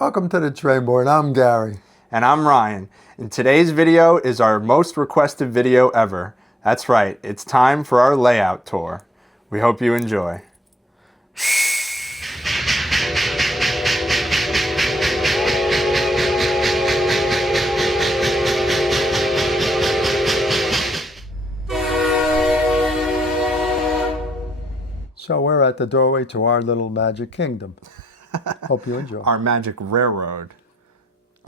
Welcome to the Trainboard. I'm Gary. And I'm Ryan. And today's video is our most requested video ever. That's right, it's time for our layout tour. We hope you enjoy. So we're at the doorway to our little magic kingdom. Hope you enjoy. Our magic railroad.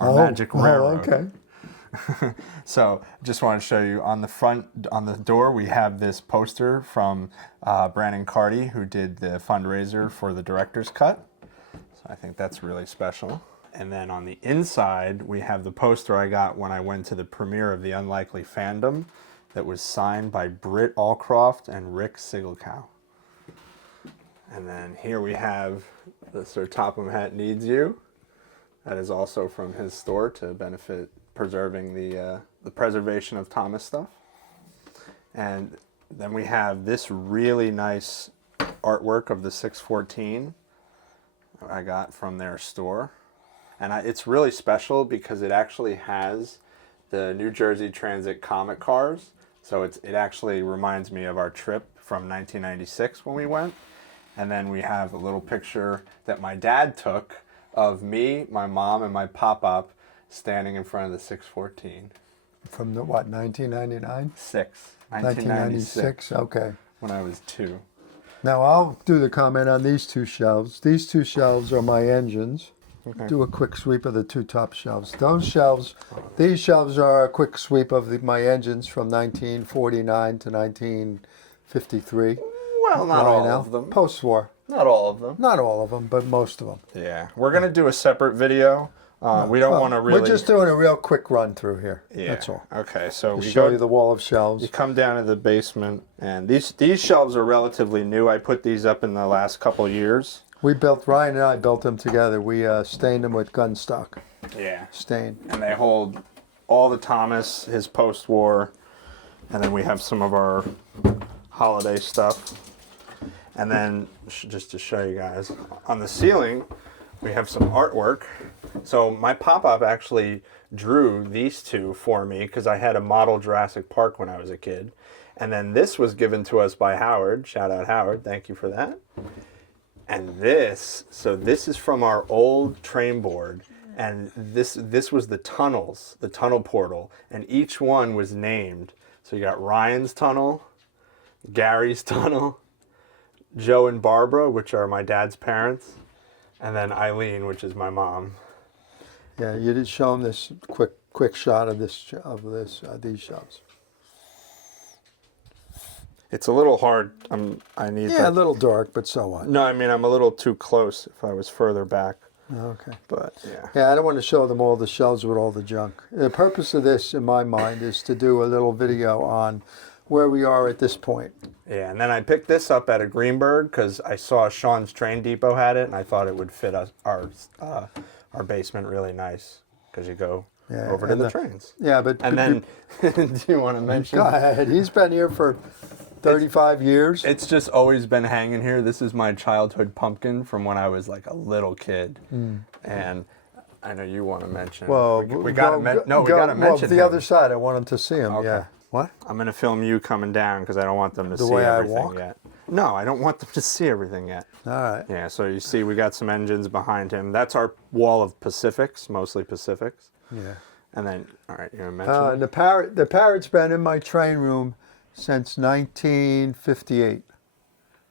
Magic railroad. Okay. So, just want to show you on the front, on the door, we have this poster from Brandon Carty, who did the fundraiser for the director's cut. So I think that's really special. And then on the inside, we have the poster I got when I went to the premiere of The Unlikely Fandom that was signed by Britt Allcroft and Rick Sigelkow. And then here we have the Sir Topham Hatt Needs You. That is also from his store to benefit preserving the preservation of Thomas stuff. And then we have this really nice artwork of the 614 I got from their store. And it's really special because it actually has the New Jersey Transit comic cars. So it actually reminds me of our trip from 1996 when we went. And then we have a little picture that my dad took of me, my mom, and my pop-up standing in front of the 614. From the what, 1999? 1996, okay. When I was 2. Now I'll do the comment on these two shelves. These two shelves are my engines. Okay. Do a quick sweep of the two top shelves. These shelves are a quick sweep of my engines from 1949 to 1953. Well, not all of them. Post-war. Not all of them. Not all of them, but most of them. Yeah. We're going to do a separate video. We don't want to really... We're just doing a real quick run through here. Yeah. That's all. Okay, so we show you the wall of shelves. You come down to the basement, and these shelves are relatively new. I put these up in the last couple years. Ryan and I built them together. We stained them with gun stock. Yeah. Stained. And they hold all the Thomas, his post-war, and then we have some of our holiday stuff. And then, just to show you guys, on the ceiling, we have some artwork. So my pop-up actually drew these two for me because I had a model Jurassic Park when I was a kid. And then this was given to us by Howard. Shout out Howard, thank you for that. And this is from our old Trainboard. And this was the tunnels, the tunnel portal. And each one was named. So you got Ryan's tunnel, Gary's tunnel, Joe and Barbara, which are my dad's parents, and then Eileen, which is my mom. Yeah, you did show them this quick shot of these shelves. It's a little hard. I need. Yeah, a little dark, but so what? No, I mean I'm a little too close. If I was further back. Okay. But yeah. Yeah, I don't want to show them all the shelves with all the junk. The purpose of this, in my mind, is to do a little video on where we are at this point. Yeah, and then I picked this up at a Greenberg because I saw Sean's Train Depot had it, and I thought it would fit our basement really nice because you go over to the trains. Yeah, but... And then, do you want to mention? Go ahead. He's been here for 35 years. It's just always been hanging here. This is my childhood pumpkin from when I was like a little kid. And I know you want to mention. Well, we got to mention the other side. I want him to see him. Okay. Yeah. What? I'm going to film you coming down because I don't want them to see everything yet. No, I don't want them to see everything yet. All right. Yeah, so you see we got some engines behind him. That's our wall of Pacifics, mostly Pacifics. Yeah. And then, all right, you're going to mention? The parrot's been in my train room since 1958.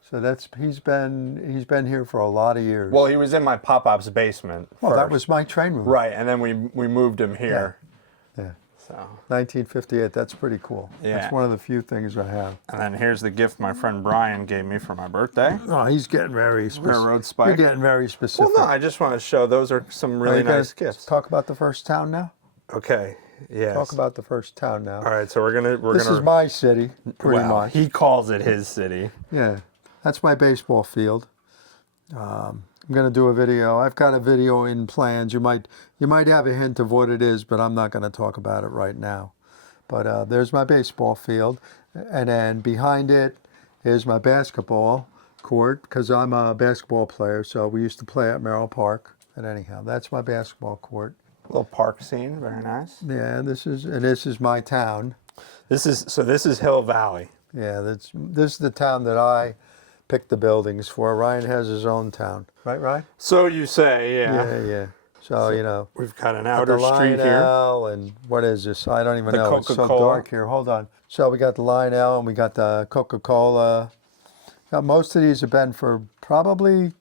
So he's been here for a lot of years. Well, he was in my pop-op's basement Well, that was my train room. Right, and then we moved him here. Yeah. So 1958, that's pretty cool. Yeah. That's one of the few things I have. And then here's the gift my friend Brian gave me for my birthday. Oh, he's getting very specific. Railroad Spike. You're getting very specific. Well, no, I just want to show those are some really nice gifts. Talk about the first town now? Okay, yes. Talk about the first town now. All right, so This is my city, pretty much. He calls it his city. Yeah, that's my baseball field. I'm going to do a video. I've got a video in plans. You might have a hint of what it is, but I'm not going to talk about it right now. But there's my baseball field, and then behind it is my basketball court, because I'm a basketball player, so we used to play at Merrill Park, But anyhow, that's my basketball court. Little park scene, very nice. Yeah, this is my town. This is Hill Valley. Yeah, this is the town that I picked the buildings for. Ryan has his own town, right, Ryan? So you say, yeah. Yeah, yeah. So you know, We've got an the outer street here. Lionel and what is this? I don't even The know. It's so Coca-Cola. dark here. Hold on. So we got the Lionel and we got the Coca-Cola. Now, most of these have been for probably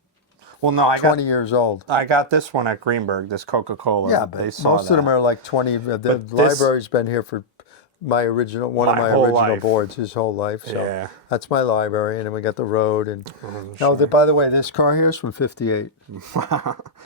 Well, no, I 20 years old. got this one at Greenberg, this Coca-Cola. Yeah, but They saw most of them that. are like 20. The But this- library's been here for one of My my whole original life. boards, his whole life. So Yeah. that's my library, and then we got the road. And by the way, this car here is from '58. It's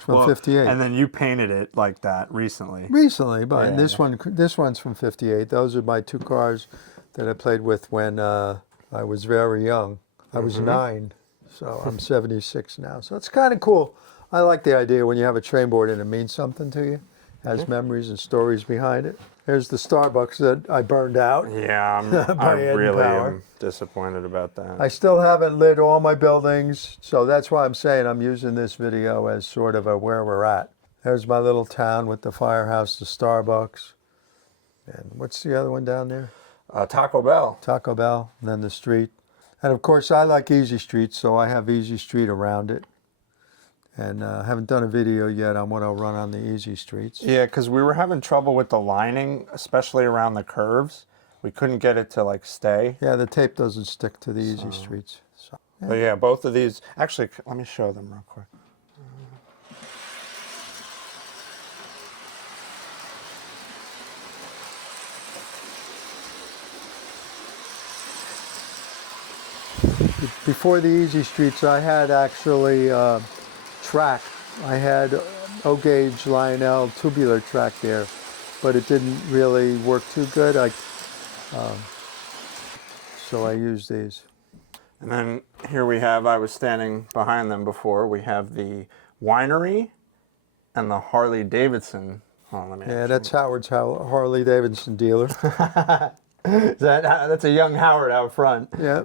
from '58. And then you painted it like that recently. Recently, but Yeah. this one's from '58. Those are my two cars that I played with when I was very young. I was 9, so I'm 76 now. So it's kind of cool. I like the idea when you have a train board and it means something to you, has memories and stories behind it. There's the Starbucks that I burned out. Yeah, I By Ed really Power. am disappointed about that. I still haven't lit all my buildings, so that's why I'm saying I'm using this video as sort of a where we're at. There's my little town with the firehouse, the Starbucks. And what's the other one down there? Taco Bell. Taco Bell, and then the street. And of course, I like Easy Street, so I have Easy Street around it. And I haven't done a video yet on what I'll run on the Easy Streets. Yeah, because we were having trouble with the lining, especially around the curves. We couldn't get it to like stay. Yeah, the tape doesn't stick to the Easy Streets. So, But yeah, both of these. Actually, let me show them real quick. before the Easy Streets, I had actually track. I had O-gauge Lionel tubular track there, but it didn't really work too good. So I used these. And then here we have, I was standing behind them before, we have the winery and the Harley Davidson. Oh, let me Yeah, that's Howard's Harley Davidson dealer. That's a young Howard out front. Yeah,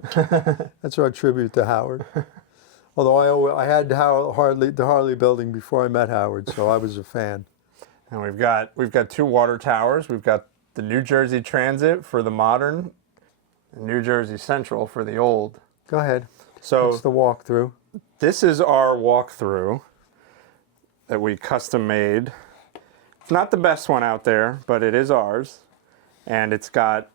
that's our tribute to Howard. Although I had the Harley building before I met Howard, so I was a fan. And we've got 2 water towers. We've got the New Jersey Transit for the modern, and New Jersey Central for the old. Go ahead. So It's the walkthrough. this is our walkthrough that we custom made. It's not the best one out there, but it is ours. And it's got,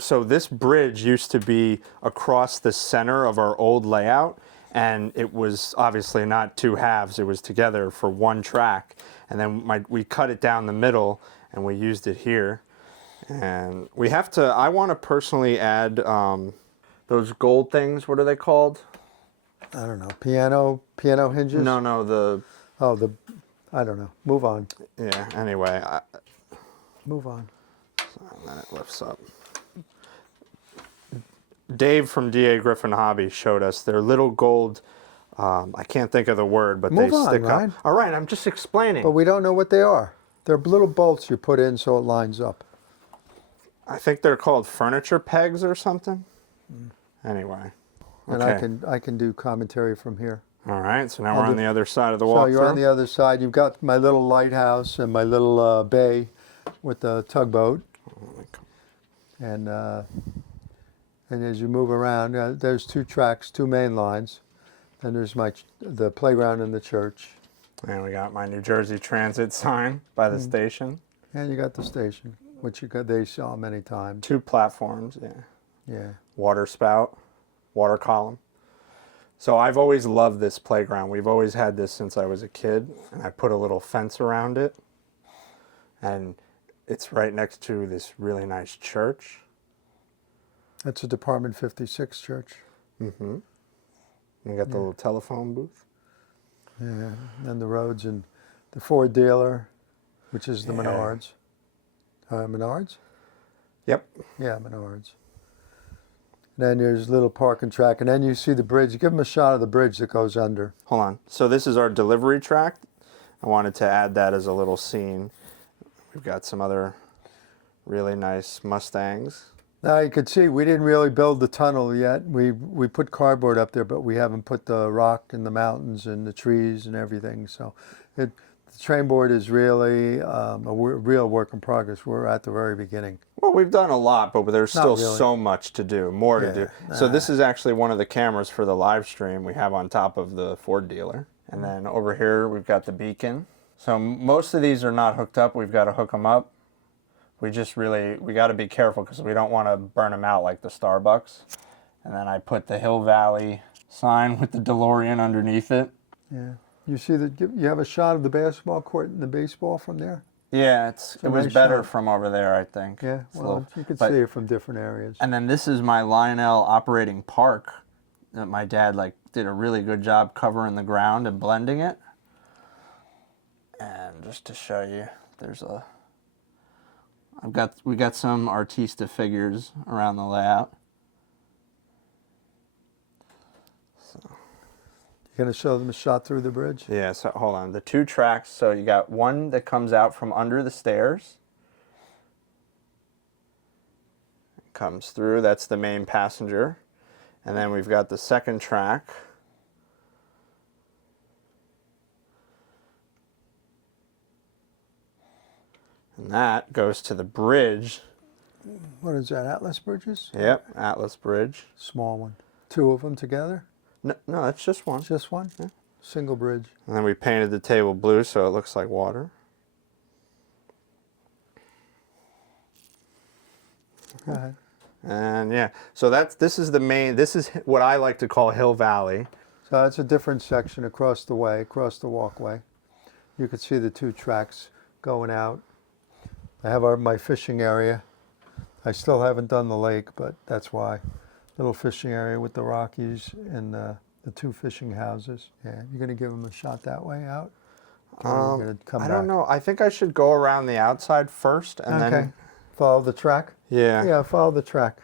so this bridge used to be across the center of our old layout, and it was obviously not 2 halves, it was together for 1 track. And then we cut it down the middle and we used it here. And we have to, I want to personally add those gold things, what are they called? I don't know. Piano hinges? No, I don't know. Move on. Yeah, anyway, Move on. and then it lifts up. Dave from D.A. Griffin Hobby showed us their little gold, I can't think of the word, but Move they on, stick Ryan. up. All right, I'm just explaining. But we don't know what they are. They're little bolts you put in so it lines up. I think they're called furniture pegs or something. Anyway. And Okay. I can do commentary from here. All right, so now we're on the other side of the So walkthrough. you're on the other side. You've got my little lighthouse and my little bay with the tugboat. And as you move around, there's 2 tracks, 2 main lines. Then there's the playground and the church. And we got my New Jersey Transit sign by the station. And you got the station, which they saw many times. 2 platforms, yeah. Yeah. Water spout, water column. So I've always loved this playground. We've always had this since I was a kid. And I put a little fence around it. And it's right next to this really nice church. That's a Department 56 church. Mm-hmm. You got the little telephone booth. Yeah. And the roads and the Ford dealer, which is the Yeah. Menards. Menards? Yep. Yeah, Menards. Then there's a little parking track, and then you see the bridge. Give them a shot of the bridge that goes under. Hold on. So this is our delivery track. I wanted to add that as a little scene. We've got some other really nice Mustangs. Now you can see we didn't really build the tunnel yet. We put cardboard up there, but we haven't put the rock and the mountains and the trees and everything. So The Trainboard is really real work in progress. We're at the very beginning. Well, we've done a lot, but there's Not still really. so much to do, more to do. So this is actually one of the cameras for the live stream we have on top of the Ford dealer. And then over here we've got the beacon. So most of these are not hooked up. We've got to hook them up. We got to be careful because we don't want to burn them out like the Starbucks. And then I put the Hill Valley sign with the DeLorean underneath it. Yeah. You see that? You have a shot of the basketball court and the baseball from there. Yeah, it was nice better shot. from over there, I think. Yeah. It's a Well, little- you can but- see it from different areas. And then this is my Lionel operating park that my dad did a really good job covering the ground and blending it. And just to show you, we got some Artista figures around the layout. You gonna show them a shot through the bridge? Yeah, so hold on. The two tracks, so you got one that comes out from under the stairs. Comes through, that's the main passenger. And then we've got the second track. And that goes to the bridge. What is that? Atlas bridges? Yep, Atlas Bridge. Small one. Two of them together? No, that's just one. Just one? Yeah. Single bridge. And then we painted the table blue so it looks like water. Go ahead. And yeah, so this is what I like to call Hill Valley. So it's a different section across the walkway. You can see the two tracks going out. I have my fishing area. I still haven't done the lake, but that's why. Little fishing area with the Rockies and the two fishing houses. Yeah, you're gonna give them a shot that way out. Or you're gonna come I back? don't know. I think I should go around the outside first and Okay. then Follow the track. yeah. Yeah, follow the track.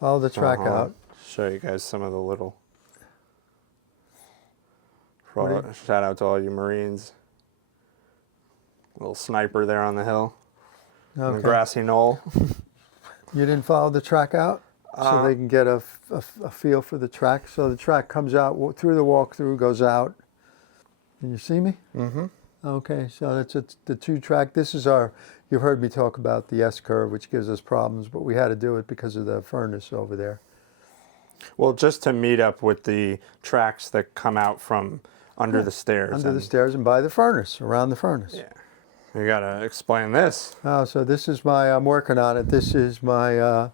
Follow the track Uh-huh. out. Show you guys some of the little. What do Shout out to all you Marines. Little sniper there on the hill, on the Okay. grassy knoll. You didn't follow the track out, so they can get a feel for the track. So the track comes out through the walkthrough, goes out. Can you see me? Mm-hmm. Okay, so that's the two track. This is you've heard me talk about the S-curve, which gives us problems, but we had to do it because of the furnace over there. Well, just to meet up with the tracks that come out from under the stairs. Under the stairs and by the furnace, around the furnace. Yeah. You gotta explain this. Oh, so this is I'm working on it. This is my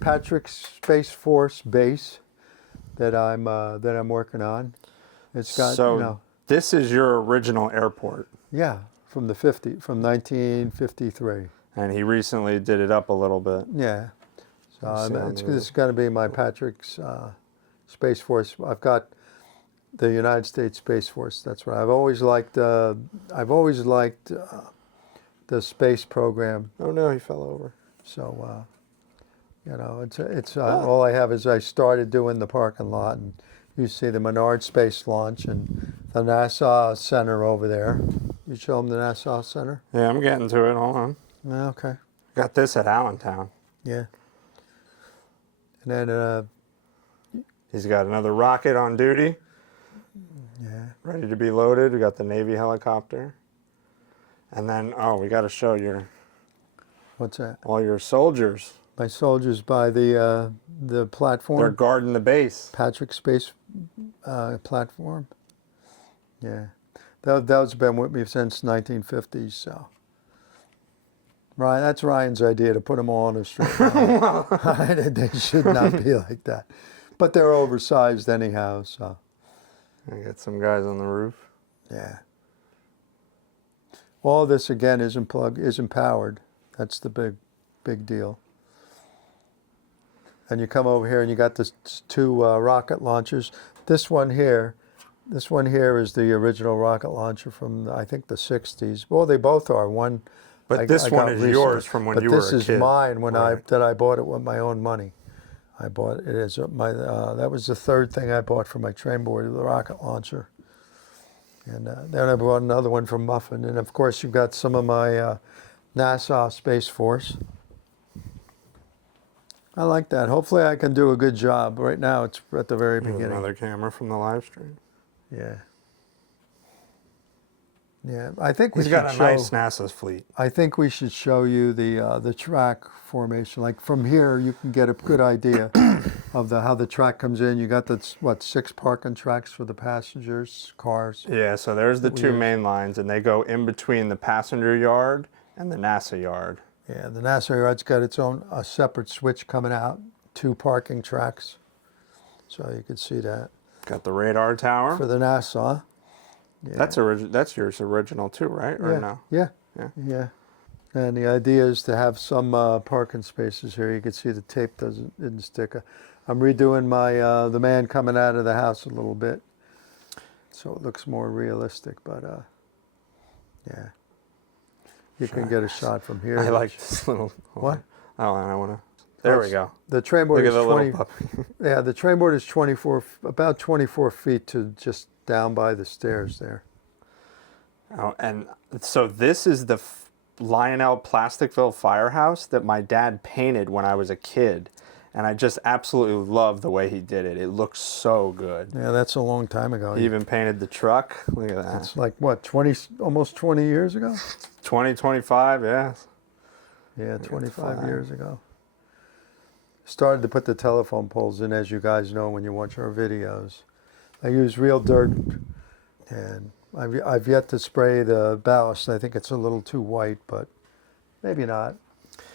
Patrick Space Force base that I'm working on. It's got, So this is your original airport. yeah, from 1953. And he recently did it up a little bit. Yeah. So I see on this the- is going to be my Patrick's Space Force. I've got the United States Space Force. That's what I've always liked. I've always liked the space program. Oh no, he fell over. So it's all I have is I started doing the parking lot, and you see the Menard Space Launch and the NASA Center over there. You show them the NASA Center. Yeah, I'm getting to it. Hold on. Okay. Got this at Allentown. Yeah. And then He's got another rocket on duty, yeah. ready to be loaded. We got the Navy helicopter. And then, we got to show What's that? all your soldiers. My soldiers by the platform. They're guarding the base. Patrick Space platform. Yeah, those have been with me since 1950s. So, Ryan, that's Ryan's idea to put them all on a straight line. They should not be like that, but they're oversized anyhow. So, I got some guys on the roof. yeah. All this again isn't powered. That's the big deal. And you come over here and you got this two rocket launchers. This one here is the original rocket launcher from I think the 60s. Well, they both are. One, But this one is yours from when you were a kid. But this is mine when Right. I bought it with my own money. I bought it as that was the third thing I bought for my Trainboard, the rocket launcher. And then I bought another one from Muffin. And of course, you've got some of my NASA Space Force. I like that. Hopefully I can do a good job. Right now it's at the very Here's beginning. another camera from the live stream. Yeah. Yeah, I think we He's should got a show. nice NASA fleet. I think we should show you the track formation. Like from here, you can get a good idea of how the track comes in. You got the 6 parking tracks for the passengers, cars. Yeah, so there's the we 2 use. main lines, and they go in between the passenger yard and the NASA yard. Yeah, the NASA yard's got its own a separate switch coming out, 2 parking tracks. So you can see that. Got the radar tower. For the NASA. Yeah. That's yours original too, right? Or yeah. no? Yeah. Yeah. Yeah. And the idea is to have some parking spaces here. You can see the tape didn't stick. I'm redoing my the man coming out of the house a little bit, so it looks more realistic. But yeah, you can get a shot from here. I like this little. What? Oh, and I want to. There we go. The Trainboard Look at is the 20. little puppy. Yeah, the Trainboard is about 24 feet to just down by the stairs there. Oh, and so this is the Lionel Plasticville firehouse that my dad painted when I was a kid. And I just absolutely love the way he did it. It looks so good. Yeah, that's a long time ago. He even painted the truck. Look at that. It's like, what, almost 20 years ago? 2025, yeah. Yeah, 25 years ago. Started to put the telephone poles in, as you guys know when you watch our videos. I use real dirt, and I've yet to spray the ballast. I think it's a little too white, but maybe not.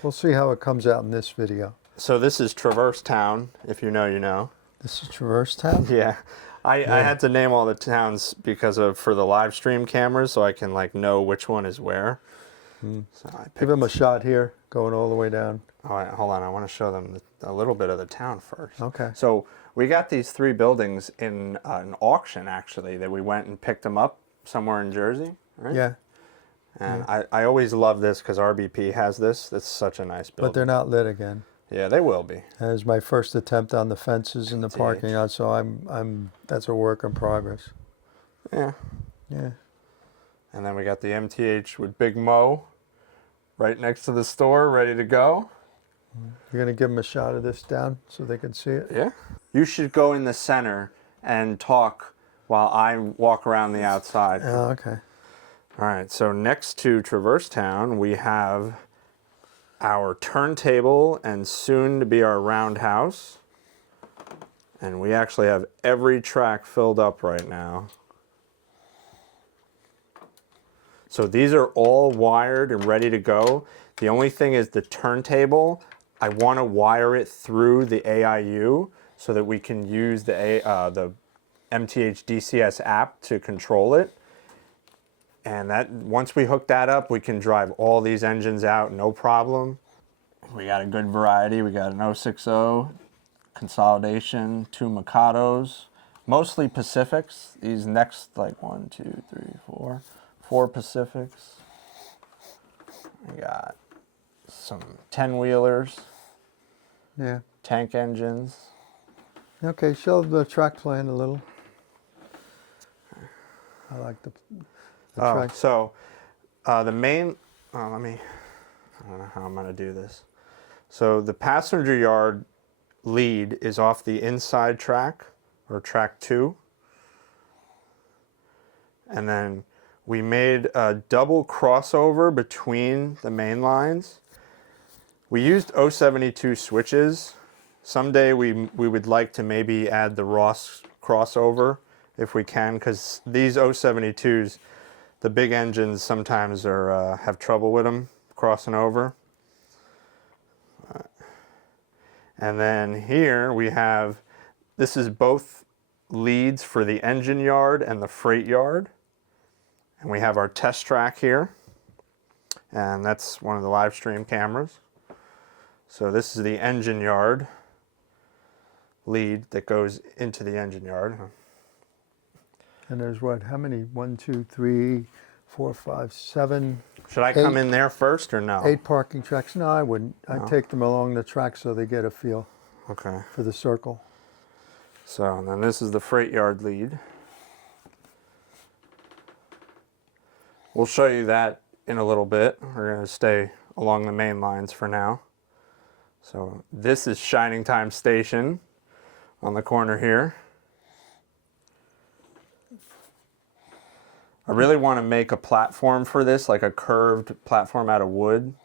We'll see how it comes out in this video. So this is Traverse Town, if you know, you know. This is Traverse Town? Yeah. I had to name all the towns for the live stream cameras, so I can know which one is where. So Give them a shot here, going all the way down. All right, hold on. I want to show them a little bit of the town first. Okay. So we got these 3 buildings in an auction, actually, that we went and picked them up somewhere in Jersey, right? Yeah, And I always love this because RBP has this. It's such a nice building. but they're not lit again. Yeah, they will be. That was my first attempt on the fences in the parking lot, so that's a work in progress. Yeah. Yeah. And then we got the MTH with Big Mo right next to the store, ready to go. You're going to give them a shot of this down so they can see it? Yeah. You should go in the center and talk while I walk around the outside. Oh, okay. All right, so next to Traverse Town, we have our turntable and soon to be our roundhouse. And we actually have every track filled up right now. So these are all wired and ready to go. The only thing is the turntable, I want to wire it through the AIU so that we can use the MTH DCS app to control it. And that once we hook that up, we can drive all these engines out, no problem. We got a good variety. We got an 060 consolidation, 2 Mikados, mostly Pacifics. These next, 1, 2, 3, 4 Pacifics. We got some 10-wheelers, Yeah. tank engines. Okay, show the track plan a little. I like the track. So the main, I don't know how I'm going to do this. So the passenger yard lead is off the inside track, or track 2. And then we made a double crossover between the main lines. We used 072 switches. Someday we would like to maybe add the Ross crossover if we can, because these 072s, the big engines sometimes have trouble with them crossing over. And then here we have, this is both leads for the engine yard and the freight yard. And we have our test track here. And that's one of the live stream cameras. So this is the engine yard lead that goes into the engine yard. And there's what? How many? 1, 2, 3, 4, 5, 7. Should I come in there first or no? 8 parking tracks. No, I wouldn't. I'd take them along the track so they get a feel Okay. for the circle. So and then this is the freight yard lead. We'll show you that in a little bit. We're going to stay along the main lines for now. So this is Shining Time Station on the corner here. I really want to make a platform for this, like a curved platform out of wood.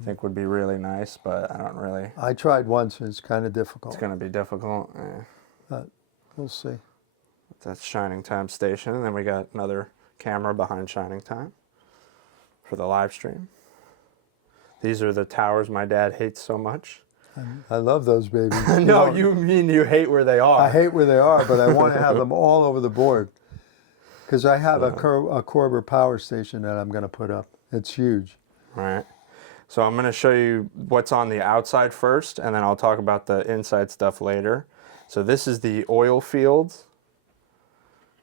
I think would be really nice, but I don't really. I tried once and it's kind of difficult. It's going to be difficult. But we'll see. That's Shining Time Station, and then we got another camera behind Shining Time for the live stream. These are the towers my dad hates so much. I love those babies. No, you mean you hate where they are. I hate where they are, but I want to have them all over the board. Because I have a Corber power station that I'm going to put up. It's huge. All right. So I'm going to show you what's on the outside first, and then I'll talk about the inside stuff later. So this is the oil fields.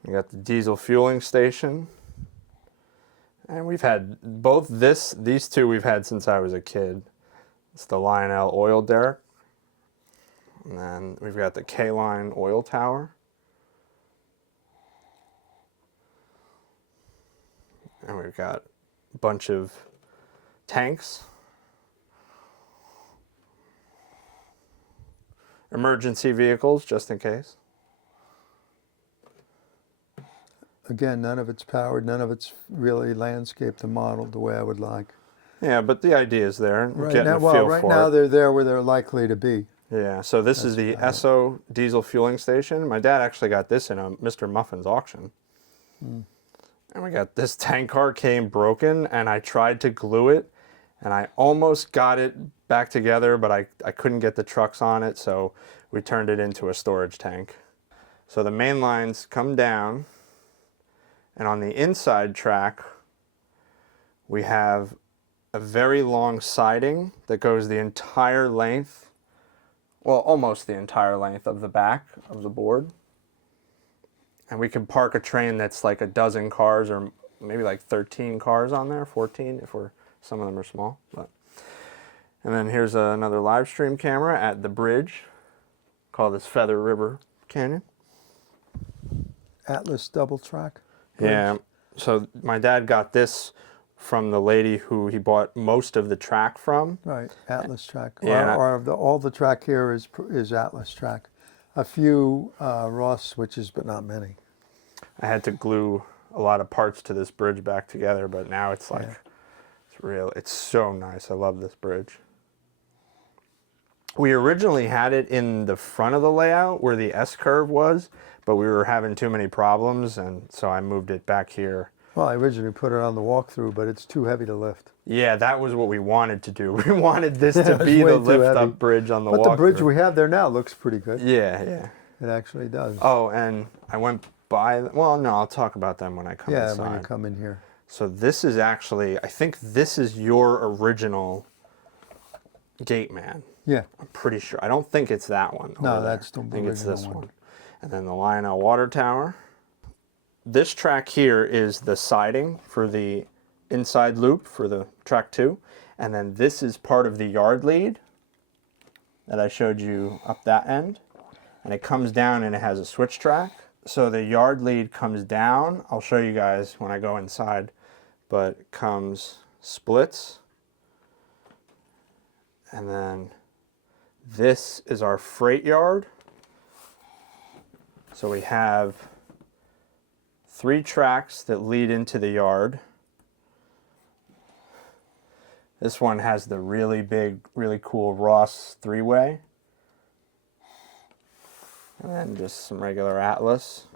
We got the diesel fueling station. And we've had both these two we've had since I was a kid. It's the Lionel oil derrick. And then we've got the K-Line oil tower. And we've got a bunch of tanks. Emergency vehicles, just in case. Again, none of it's powered, none of it's really landscaped and modeled the way I would like. Yeah, but the idea is there. Right Getting now, a feel right for now it. they're there where they're likely to be. Yeah, so this is the Esso diesel fueling station. My dad actually got this in a Mr. Muffin's auction. And we got this tank car came broken, and I tried to glue it, and I almost got it back together, but I couldn't get the trucks on it, so we turned it into a storage tank. So the main lines come down, and on the inside track, we have a very long siding that goes the entire length, well, almost the entire length of the back of the board. And we can park a train that's like a dozen cars, or maybe like 13 cars on there, 14 if some of them are small. And then here's another live stream camera at the bridge. Call this Feather River Canyon. Atlas double track. Bridge. Yeah, so my dad got this from the lady who he bought most of the track from. Right, Atlas track. Yeah, All the track here is Atlas track. A few Ross switches, but not many. I had to glue a lot of parts to this bridge back together, but now it's like, it's so nice. I love this bridge. We originally had it in the front of the layout where the S-curve was, but we were having too many problems, and so I moved it back here. Well, I originally put it on the walkthrough, but it's too heavy to lift. Yeah, that was what we wanted to do. We wanted this to It be was the way too heavy. lift-up bridge on the But walkthrough. the bridge we have there now looks pretty good. Yeah, yeah. It actually does. Oh, and I went by, well, no, I'll talk about them when I come inside. Yeah, when you come in here. So this is actually, I think this is your original gate man. Yeah. I'm pretty sure. I don't think it's that one. No, over there. that's the I think it's original this one. one. And then the Lionel water tower. This track here is the siding for the inside loop for the track 2. And then this is part of the yard lead that I showed you up that end. And it comes down and it has a switch track. So the yard lead comes down. I'll show you guys when I go inside. But it comes, splits. And then this is our freight yard. So we have 3 tracks that lead into the yard. This one has the really big, really cool Ross 3-way. And then just some regular Atlas.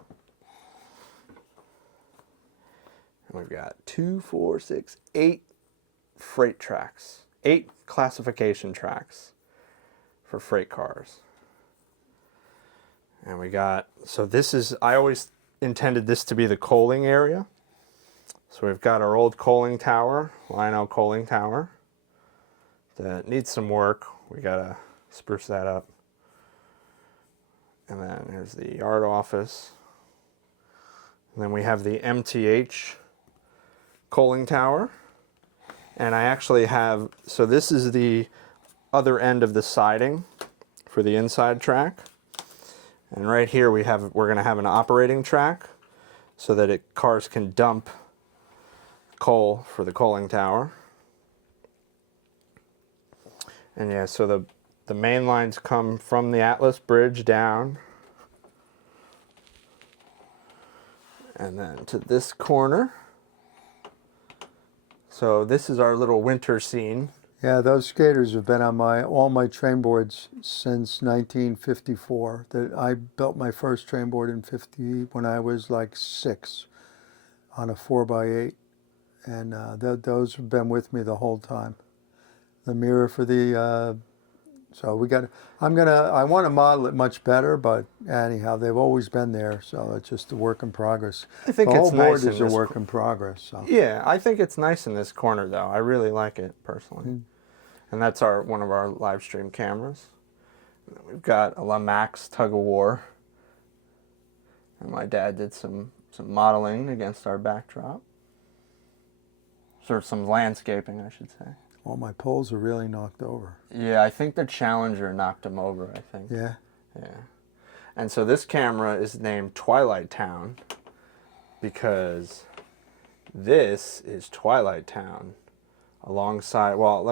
And we've got 2, 4, 6, 8 freight tracks. 8 classification tracks for freight cars. And we got, so this is, I always intended this to be the coaling area. So we've got our old coaling tower, Lionel coaling tower, that needs some work. We gotta spruce that up. And then there's the yard office. And then we have the MTH coaling tower. And I actually have, so this is the other end of the siding for the inside track. And right here we're going to have an operating track so that cars can dump coal for the coaling tower. And yeah, so the main lines come from the Atlas Bridge down. And then to this corner. So this is our little winter scene. Yeah, those skaters have been on all my train boards since 1954. I built my first train board in 50 when I was like 6 on a 4x8, and those have been with me the whole time. The mirror for the so we got. I want to model it much better, but anyhow, they've always been there, so it's just a work in progress. I think the it's whole board nice is a work in progress. So. Yeah, I think it's nice in this corner though. I really like it personally. And that's one of our live stream cameras. We've got a La Max tug of war. And my dad did some modeling against our backdrop. Or some landscaping, I should say. Well, my poles are really knocked over. Yeah, I think the Challenger knocked him over, I think. Yeah. Yeah. And so this camera is named Twilight Town because this is Twilight Town. Alongside, well,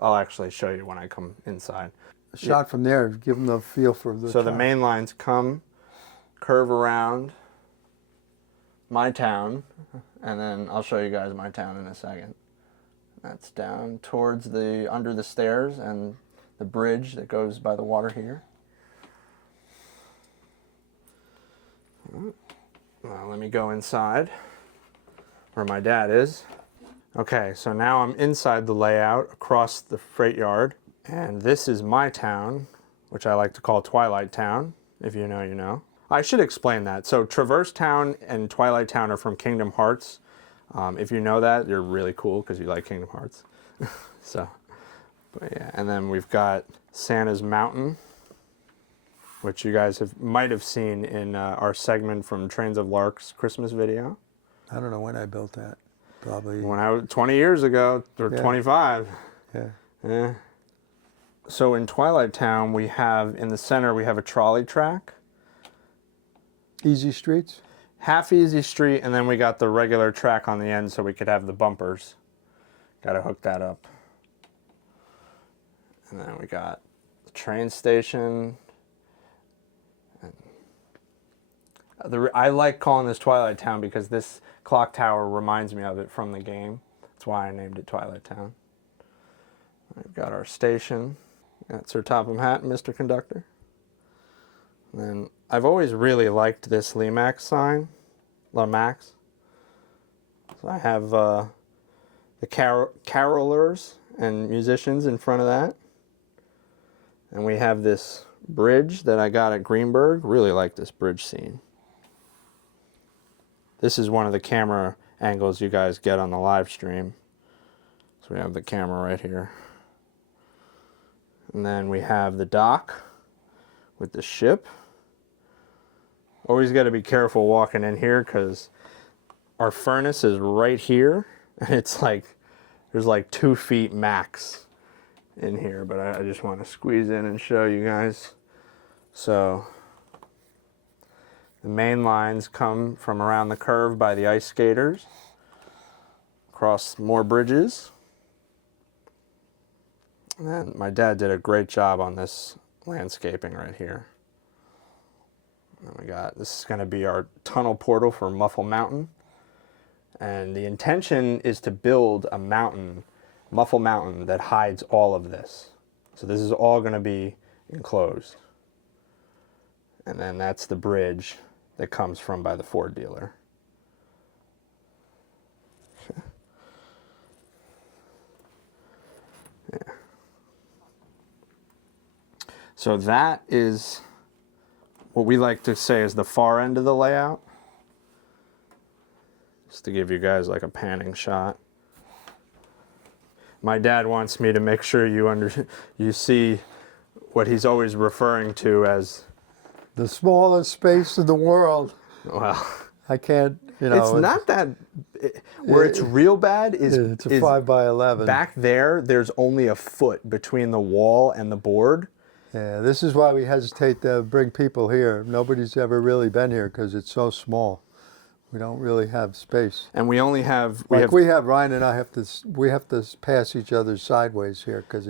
I'll actually show you when I come inside. A shot from there, give them the feel for the. So the main lines curve around my town, and then I'll show you guys my town in a second. That's down towards under the stairs and the bridge that goes by the water here. Well, let me go inside where my dad is. Okay, so now I'm inside the layout across the freight yard, and this is my town, which I like to call Twilight Town. If you know, you know. I should explain that. So Traverse Town and Twilight Town are from Kingdom Hearts. If you know that, you're really cool because you like Kingdom Hearts. So, but yeah, and then we've got Santa's Mountain, which you guys might have seen in our segment from Trains of Lark's Christmas video. I don't know when I built that. Probably when I was 20 years ago, or 25. Yeah. Yeah. So in Twilight Town, in the center, we have a trolley track. Easy streets? Half easy street, and then we got the regular track on the end so we could have the bumpers. Got to hook that up. And then we got the train station. I like calling this Twilight Town because this clock tower reminds me of it from the game. That's why I named it Twilight Town. We've got our station. That's Sir Topham Hatt, Mr. Conductor. And then I've always really liked this Lemax sign, Lemax. So I have the carolers and musicians in front of that. And we have this bridge that I got at Greenberg. Really like this bridge scene. This is one of the camera angles you guys get on the live stream. So we have the camera right here. And then we have the dock with the ship. Always got to be careful walking in here because our furnace is right here. And it's like, there's like 2 feet max in here. But I just want to squeeze in and show you guys. So the main lines come from around the curve by the ice skaters, across more bridges. And my dad did a great job on this landscaping right here. And this is going to be our tunnel portal for Muffle Mountain. And the intention is to build a mountain, Muffle Mountain, that hides all of this. So this is all going to be enclosed. And then that's the bridge that comes from by the Ford dealer. Yeah. So that is what we like to say is the far end of the layout. Just to give you guys like a panning shot. My dad wants me to make sure you see what he's always referring to as the smallest space in the world. Well, I can't, you know. It's not that. Where it's real bad is it's a 5x11. Back there's only a foot between the wall and the board. Yeah, this is why we hesitate to bring people here. Nobody's ever really been here because it's so small. We don't really have space. And we only have Ryan and I we have to pass each other sideways here because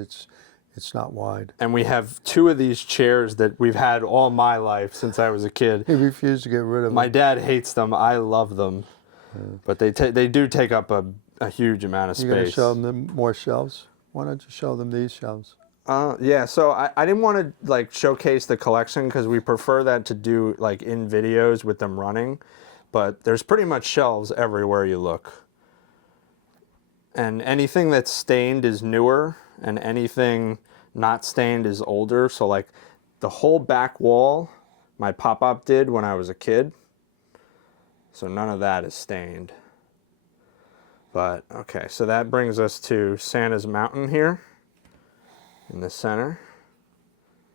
It's not wide. And we have 2 of these chairs that we've had all my life since I was a kid. He refused to get rid of My them. dad hates them. I love them. But they do take up a huge amount of space. You're going to show them more shelves? Why don't you show them these shelves? Yeah, so I didn't want to like showcase the collection because we prefer that to do like in videos with them running. But there's pretty much shelves everywhere you look. And anything that's stained is newer, and anything not stained is older. So like the whole back wall, my pop-up did when I was a kid. So none of that is stained. But okay, so that brings us to Santa's Mountain here in the center.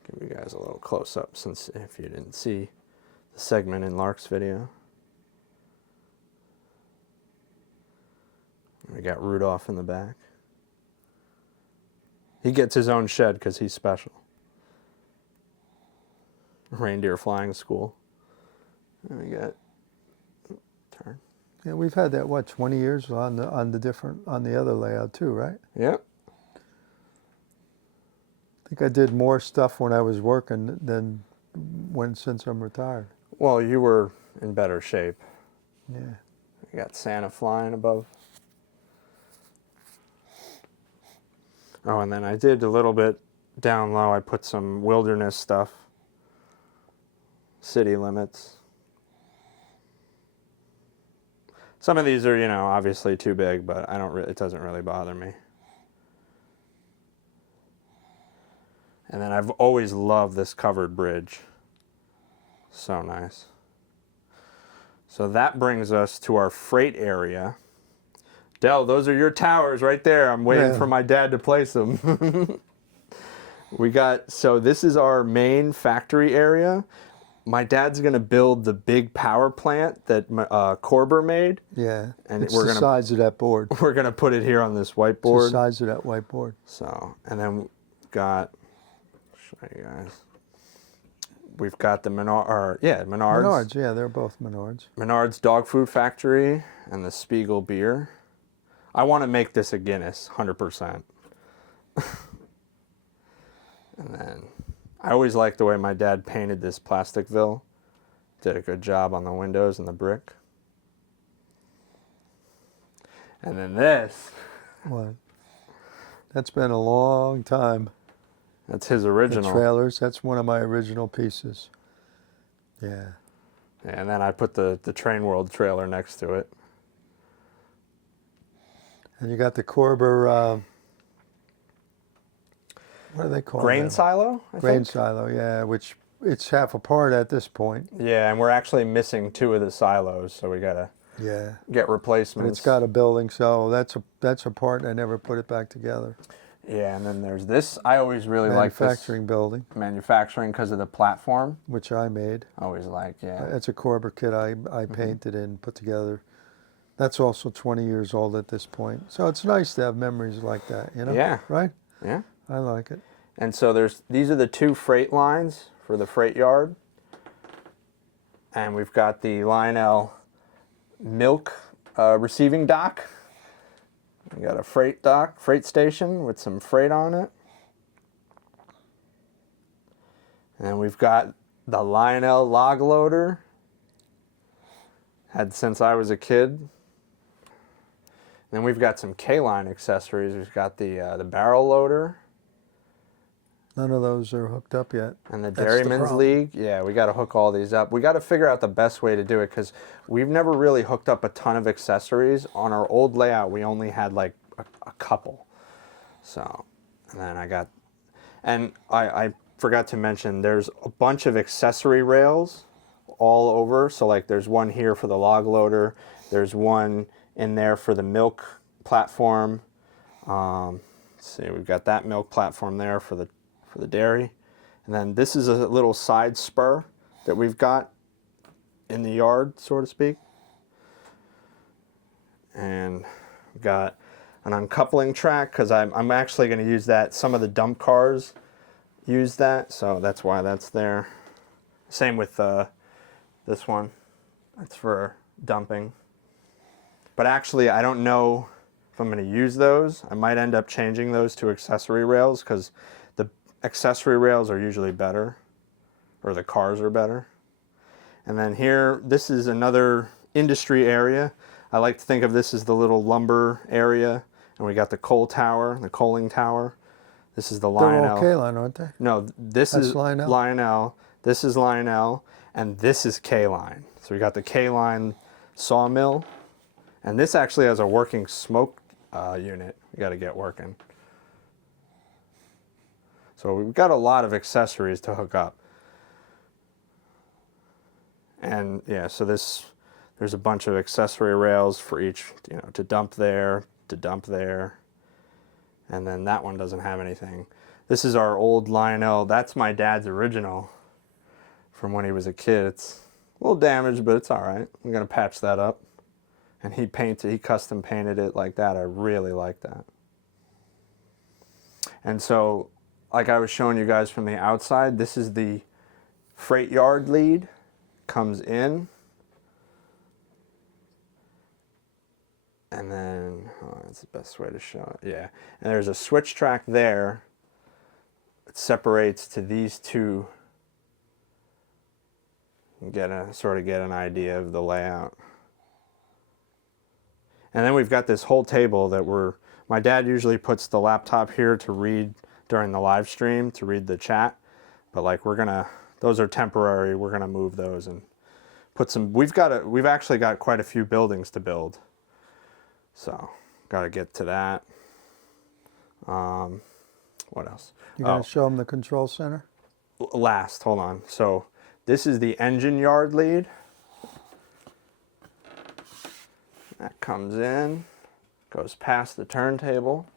Give you guys a little close-up since if you didn't see the segment in Lark's video. We got Rudolph in the back. He gets his own shed because he's special. Reindeer flying school. And we got turn. Yeah, we've had that, what, 20 years on the other layout too, right? Yep. I think I did more stuff when I was working than since I'm retired. Well, you were in better shape. Yeah. We got Santa flying above. Oh, and then I did a little bit down low. I put some wilderness stuff. City limits. Some of these are, you know, obviously too big, but it doesn't really bother me. And then I've always loved this covered bridge. So nice. So that brings us to our freight area. Del, those are your towers right there. I'm waiting for my dad to place them. So this is our main factory area. My dad's going to build the big power plant that Corber made. Yeah, and it's the size of that board. We're going to put it here on this whiteboard. It's the size of that whiteboard. So, and then we've got, show you guys. We've got the Menards. Menards, yeah, they're both Menards. Menards Dog Food Factory and the Spiegel Beer. I want to make this a Guinness, 100%. And then I always liked the way my dad painted this Plasticville. Did a good job on the windows and the brick. And then this. What? That's been a long time. That's his original. The trailers, that's one of my original pieces. Yeah. And then I put the Trainworld trailer next to it. And you got the Corber, what do they call it? Grain silo, I Grain think? silo, yeah, which it's half apart at this point. Yeah, and we're actually missing 2 of the silos, so we got to get replacements. But it's got a building, so that's a part. I never put it back together. Yeah, and then there's this. I always really like this. Manufacturing building. Manufacturing because of the platform. Which I made. Always like, yeah. It's a Corber kit I painted and put together. That's also 20 years old at this point. So it's nice to have memories like that, you know? Yeah. Right? Yeah. I like it. And so these are the 2 freight lines for the freight yard. And we've got the Lionel milk receiving dock. We got a freight station with some freight on it. And we've got the Lionel log loader. Had since I was a kid. Then we've got some K-line accessories. We've got the barrel loader. None of those are hooked up yet. And the Dairyman's League. Yeah, we got to hook all these up. We got to figure out the best way to do it because we've never really hooked up a ton of accessories. On our old layout, we only had like a couple. So, and then I forgot to mention, there's a bunch of accessory rails all over. So like there's one here for the log loader. There's one in there for the milk platform. Let's see, we've got that milk platform there for the dairy. And then this is a little side spur that we've got in the yard, so to speak. And we've got an uncoupling track because I'm actually going to use that. Some of the dump cars use that, so that's why that's there. Same with this one. That's for dumping. But actually, I don't know if I'm going to use those. I might end up changing those to accessory rails because accessory rails are usually better, or the cars are better. And then here, this is another industry area. I like to think of this as the little lumber area. And we got the coal tower, the coaling tower. This is the They're all Lionel. K-line, aren't they? No, this That's is Lionel? Lionel. This is Lionel. And this is K-line. So we got the K-line sawmill. And this actually has a working smoke unit. We got to get working. So we've got a lot of accessories to hook up. And yeah, so there's a bunch of accessory rails for each, to dump there, and then that one doesn't have anything. This is our old Lionel. That's my dad's original from when he was a kid. It's a little damaged, but it's all right. I'm gonna patch that up. And he custom painted it like that. I really like that. And so, like I was showing you guys from the outside, this is the freight yard lead. Comes in, and then that's the best way to show it. Yeah, and there's a switch track there. It separates to these two. You sort of get an idea of the layout. And then we've got this whole table that my dad usually puts the laptop here to read during the live stream, to read the chat, but like those are temporary. We're gonna move those and put some. We've actually got quite a few buildings to build, so got to get to that. What else? You're going to show them the control center? Last, hold on. So this is the engine yard lead. That comes in, goes past the turntable.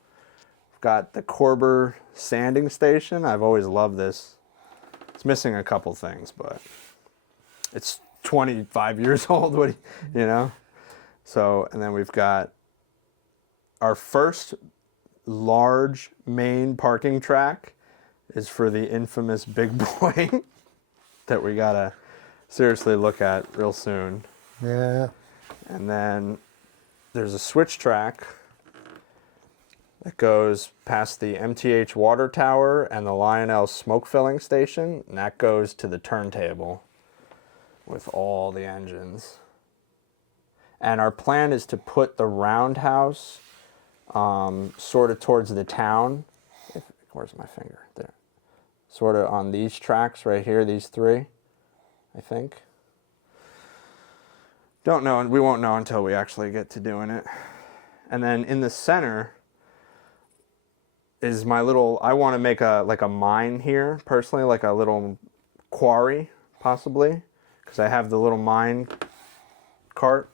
We've got the Corber sanding station. I've always loved this. It's missing a couple things, but it's 25 years old, So, and then we've got our first large main parking track is for the infamous big boy that we gotta seriously look at real soon. Yeah. And then there's a switch track that goes past the MTH water tower and the Lionel smoke filling station, and that goes to the turntable with all the engines. And our plan is to put the roundhouse sort of towards the town. Where's my finger? There. Sort of on these tracks right here, these three, I think. Don't know, and we won't know until we actually get to doing it. And then in the center is I want to make a mine here, personally, like a little quarry, possibly, because I have the little mine cart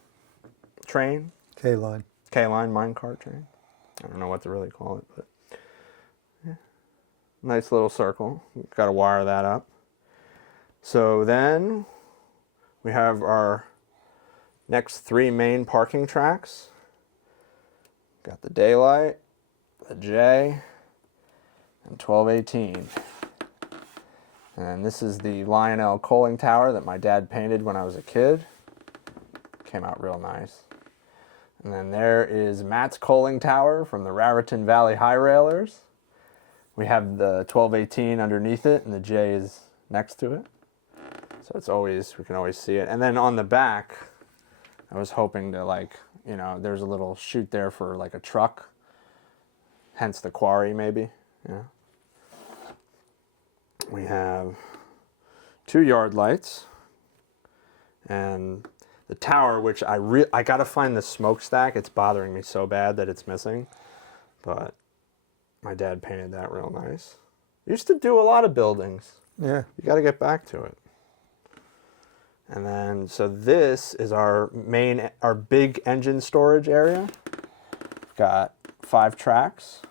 train. K-line. K-line mine cart train. I don't know what to really call it, but yeah. Nice little circle. Got to wire that up. So then we have our next three main parking tracks. Got the Daylight, the J, and 1218. And this is the Lionel coaling tower that my dad painted when I was a kid. Came out real nice. And then there is Matt's coaling tower from the Raritan Valley High Railers. We have the 1218 underneath it, and the J is next to it. So we can always see it. And then on the back, I was hoping to there's a little chute there for like a truck, hence the quarry maybe. Yeah. We have 2 yard lights and the tower, which I gotta find the smokestack. It's bothering me so bad that it's missing, but my dad painted that real nice. Used to do a lot of buildings. Yeah. You gotta get back to it. And then, so this is our big engine storage area. Got 5 tracks.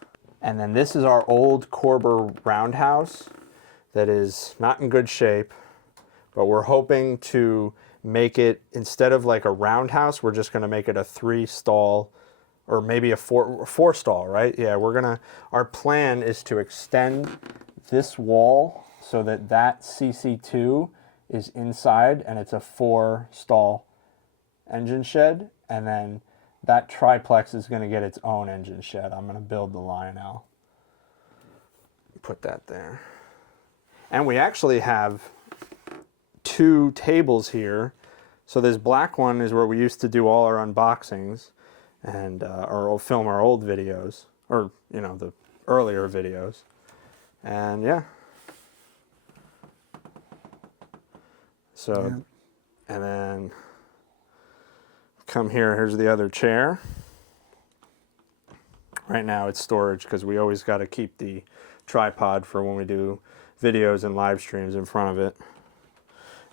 And then this is our old Corber roundhouse that is not in good shape, but we're hoping to make it, instead of like a roundhouse, we're just gonna make it a 3-stall, or maybe a 4-stall, right? Yeah, our plan is to extend this wall so that CC2 is inside, and it's a 4-stall engine shed, and then that triplex is going to get its own engine shed. I'm going to build the Lionel put that there. And we actually have 2 tables here. So this black one is where we used to do all our unboxings and or film our old videos, or you know, the earlier videos. And yeah. So, and then come here, here's the other chair. Right now it's storage because we always got to keep the tripod for when we do videos and live streams in front of it.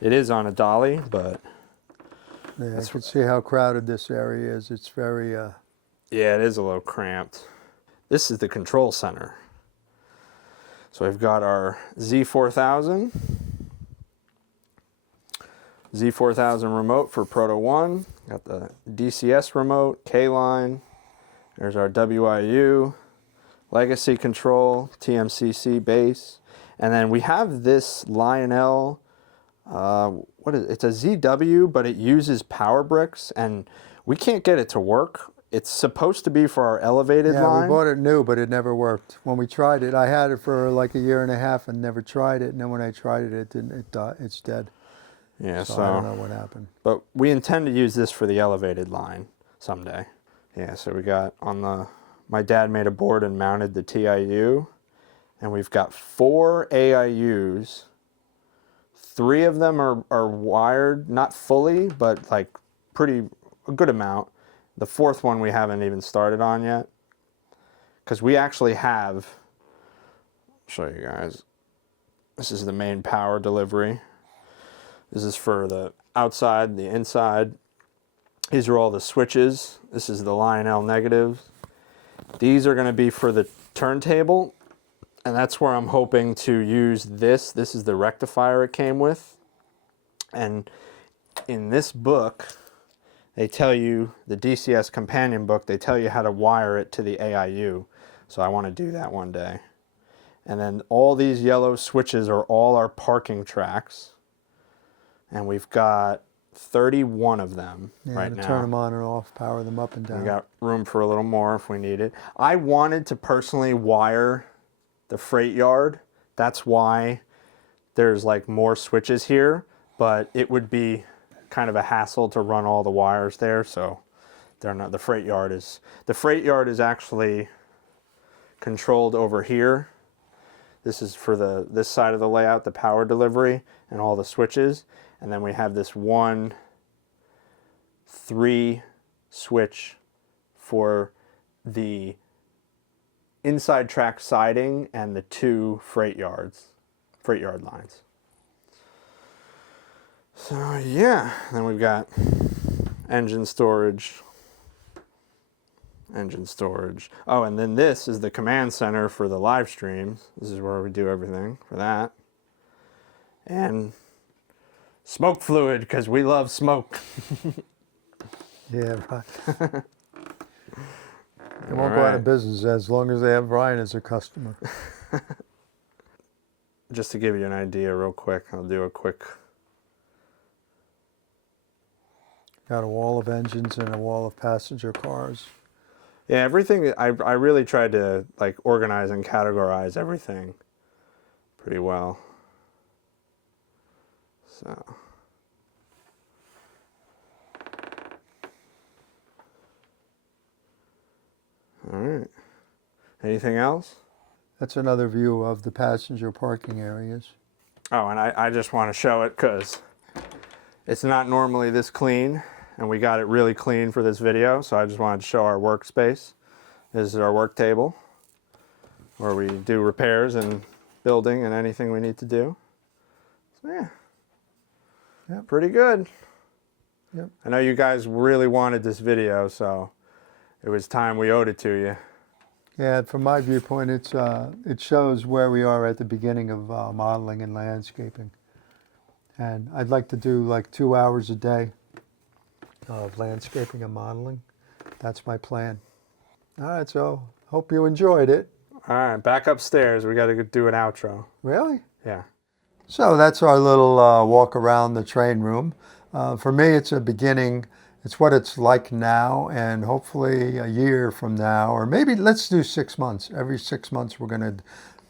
It is on a dolly, but Yeah, you can see how crowded this area is. It's very... yeah, it is a little cramped. This is the control center. So we've got our Z4000. Z4000 remote for Proto 1. Got the DCS remote, K-line. There's our WIU, legacy control, TMCC base. And then we have this Lionel, it's a ZW, but it uses power bricks, and we can't get it to work. It's supposed to be for our elevated line. Yeah, we bought it new, but it never worked. When we tried it, I had it for like a year and a half and never tried it. And then when I tried it, it didn't. It died. It's dead. Yeah, so I don't know what happened. But we intend to use this for the elevated line someday. Yeah, so we got my dad made a board and mounted the TIU, and we've got 4 AIUs. 3 of them are wired, not fully, but like a good amount. The 4th one we haven't even started on yet, because we actually have, I'll show you guys, this is the main power delivery. This is for the outside, the inside. These are all the switches. This is the Lionel negatives. These are going to be for the turntable, and that's where I'm hoping to use this. This is the rectifier it came with. And in this book, they tell you, the DCS companion book, they tell you how to wire it to the AIU. So I want to do that one day. And then all these yellow switches are all our parking tracks. And we've got 31 of them right now. Turn them on and off, power them up and down. We got room for a little more if we need it. I wanted to personally wire the freight yard. That's why there's like more switches here, but it would be kind of a hassle to run all the wires there, so they're not. The freight yard is actually controlled over here. This is for this side of the layout, the power delivery and all the switches. And then we have this 1 3 switch for the inside track siding and the 2 freight yard lines. So yeah, then we've got engine storage. Oh, and then this is the command center for the live streams. This is where we do everything for that. And smoke fluid, because we love smoke. Yeah, right. They won't go out of business as long as they have Brian as a customer. Just to give you an idea real quick, I'll do a quick... Got a wall of engines and a wall of passenger cars. Yeah, everything, I really tried to like organize and categorize everything pretty well. So... All right. Anything else? That's another view of the passenger parking areas. Oh, and I just want to show it because it's not normally this clean, and we got it really clean for this video, so I just wanted to show our workspace. This is our work table where we do repairs and building and anything we need to do. So yeah, Yep. Pretty good. Yep. I know you guys really wanted this video, so it was time we owed it to you. Yeah, from my viewpoint, it shows where we are at the beginning of modeling and landscaping. And I'd like to do like 2 hours a day of landscaping and modeling. That's my plan. All right, so hope you enjoyed it. All right, back upstairs. We got to do an outro. Really? Yeah. So that's our little walk around the train room. For me, it's a beginning. It's what it's like now, and hopefully a year from now, or maybe let's do 6 months. Every 6 months we're going to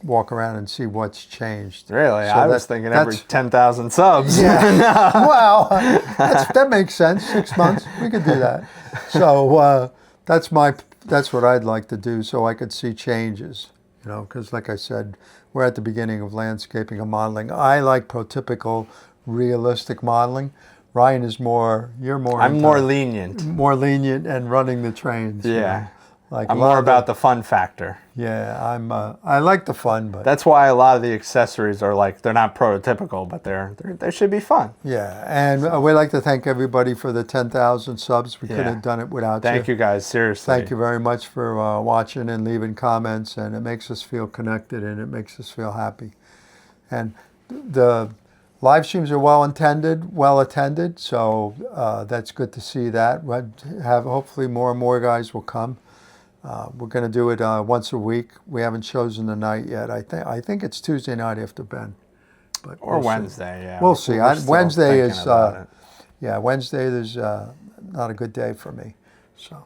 walk around and see what's changed. Really? So I was thinking every 10,000 subs. Yeah. Well, that makes sense. 6 months, we could do that. So that's what I'd like to do, so I could see changes. You know, because like I said, we're at the beginning of landscaping and modeling. I like prototypical, realistic modeling. Ryan is more. You're more. I'm more lenient. More lenient and running the trains. Yeah. You know? Like I'm more about the fun factor. Yeah, I like the fun, but that's why a lot of the accessories are like, they're not prototypical, but they should be fun. Yeah, and we'd like to thank everybody for the 10,000 subs. We couldn't have done it without you. Thank you guys, seriously. Thank you very much for watching and leaving comments, and it makes us feel connected and it makes us feel happy. And the live streams are well attended, so that's good to see that. We'll have hopefully more and more guys will come. We're going to do it once a week. We haven't chosen the night yet. I think it's Tuesday night after Ben. But or Wednesday, yeah. We'll see. Wednesday is, yeah, Wednesday there's not a good day for me. So.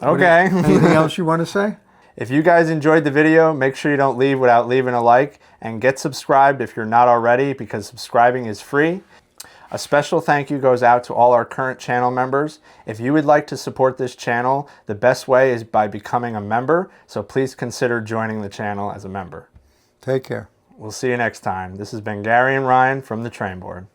Okay. Anything else you want to say? If you guys enjoyed the video, make sure you don't leave without leaving a like, and get subscribed if you're not already, because subscribing is free. A special thank you goes out to all our current channel members. If you would like to support this channel, the best way is by becoming a member, so please consider joining the channel as a member. Take care. We'll see you next time. This has been Gary and Ryan from the Trainboard.